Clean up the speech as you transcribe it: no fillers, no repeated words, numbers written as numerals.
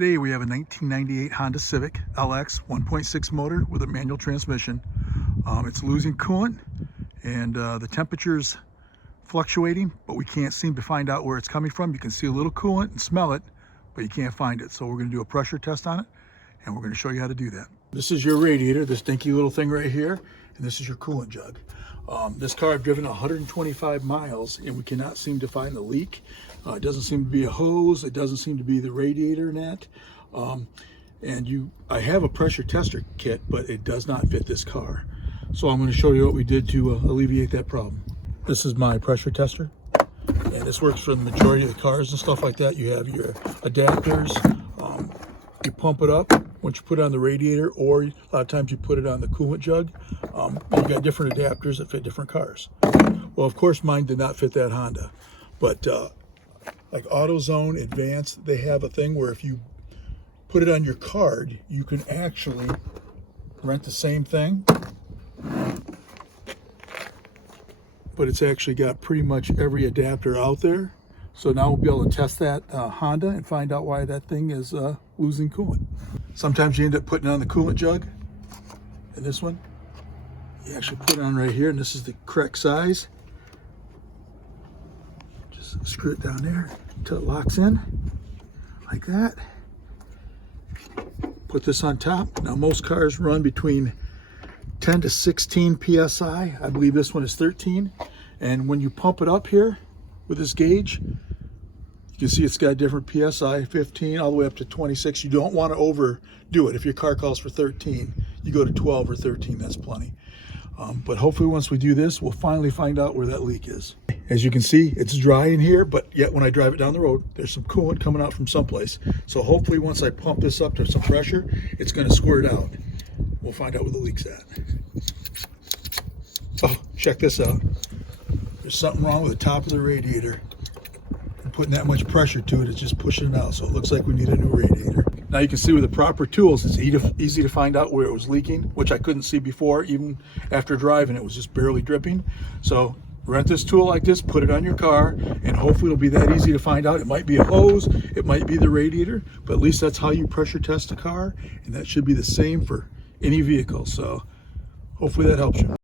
Today we have a 1998 Honda Civic LX 1.6 motor with a manual transmission. It's losing coolant and the temperature's fluctuating, but we can't seem to find out where it's coming from. You can see a little coolant and smell it, but you can't find it. So we're going to do a pressure test on it, and we're going to show you how to do that. This is your radiator, this dinky little thing right here, and this is your coolant jug. This car I've driven 125 miles and we cannot seem to find the leak. It doesn't seem to be a hose. It doesn't seem to be the radiator net. I have a pressure tester kit, but it does not fit this car. So I'm going to show you what we did to alleviate that problem. This is my pressure tester, and this works for the majority of the cars and stuff like that. You have your adapters. You pump it up once you put it on the radiator, or a lot of times you put it on the coolant jug. You've got different adapters that fit different cars. Well, of course, mine did not fit that Honda, but like AutoZone Advanced, they have a thing where if you put it on your card, you can actually rent the same thing, but it's actually got pretty much every adapter out there. So now we'll be able to test that Honda and find out why that thing is losing coolant. Sometimes you end up putting on the coolant jug, and this one, you actually put it on right here, and this is the correct size. Just screw it down there until it locks in, like that. Put this on top. Now most cars run between 10 to 16 PSI. I believe this one is 13. And when you pump it up here with this gauge, you can see it's got different PSI, 15 all the way up to 26. You don't want to overdo it. If your car calls for 13, you go to 12 or 13, that's plenty. But hopefully once we do this, we'll finally find out where that leak is. As you can see, it's dry in here, but yet when I drive it down the road, there's some coolant coming out from someplace. So hopefully once I pump this up to some pressure, it's going to squirt out. We'll find out where the leak's at. Oh, check this out. There's something wrong with the top of the radiator. Putting that much pressure to it, it's just pushing it out. So it looks like we need a new radiator. Now you can see with the proper tools, it's easy to find out where it was leaking, which I couldn't see before. Even after driving, it was just barely dripping. So rent this tool like this, put it on your car, and hopefully it'll be that easy to find out. It might be a hose, it might be the radiator, but at least that's how you pressure test a car, and that should be the same for any vehicle. So hopefully that helps you.